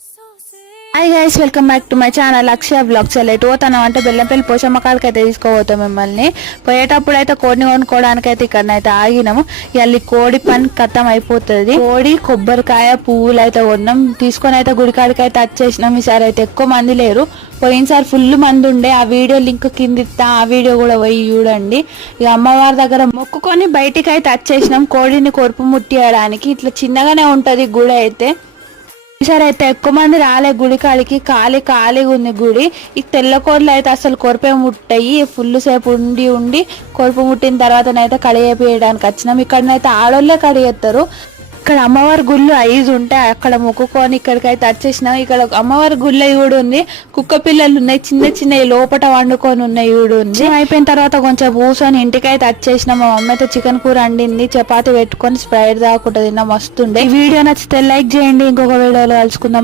Hi guys, welcome back to my channel Akshaya blogs. ఎటు పోతాను అంటే బెల్లంపల్లి పోచమ్మ కాడికి అయితే తీసుకోపోతాం మిమ్మల్ని. పోయేటప్పుడు అయితే కోడిని కొనుక్కోవడానికి అయితే ఇక్కడనైతే ఆగినాము. ఇవాళ కోడి పని ఖతం అయిపోతుంది. కోడి, కొబ్బరికాయ, పువ్వులు అయితే కొన్నాం. తీసుకొని అయితే గుడికాడికి అయితే వచ్చేసినాం. ఈసారి అయితే ఎక్కువ మంది లేరు. పోయినసారి ఫుల్ మంది ఉండే. ఆ వీడియో లింక్ కింద ఇస్తా, ఆ వీడియో కూడా పోయి చూడండి. ఇక అమ్మవారి దగ్గర మొక్కుకొని బయటికి అయితే వచ్చేసినాం. కోడిని కొరుపు ముట్టియడానికి. ఇట్లా చిన్నగానే ఉంటది గుడి అయితే. ఈసారి అయితే ఎక్కువ మంది రాలే గుడికాడికి. ఖాళీగా ఉంది గుడి. ఈ తెల్ల కోళ్ళు అయితే అసలు కొరిపే ముట్టాయి. ఫుల్ సేపు ఉండి కొరుపు ముట్టిన తర్వాతనైతే కడిగేయడానికి వచ్చినాం. ఇక్కడనైతే ఆడోళ్ళే కడిగేస్తారు. ఇక్కడ అమ్మవారి గుళ్ళు 5 ఉంటాయి. అక్కడ మొక్కుకొని ఇక్కడికైతే వచ్చేసినాం. ఇక్కడ అమ్మవారి గుళ్ళ కూడా ఉంది. కుక్క పిల్లలు ఉన్నాయి, చిన్న లోపట వండుకొని ఉన్నాయి కూడా ఉంది. అయిపోయిన తర్వాత కొంచెం కూర్చొని ఇంటికైతే వచ్చేసినాం. మా మమ్మీ అయితే చికెన్ కూర వండింది. చపాతి పెట్టుకొని స్ప్రైట్ తాకుంటా తిన్నా, మస్తుండే. ఈ వీడియో నచ్చితే లైక్ చేయండి. ఇంకొక వీడియోలో కలుసుకుందాం.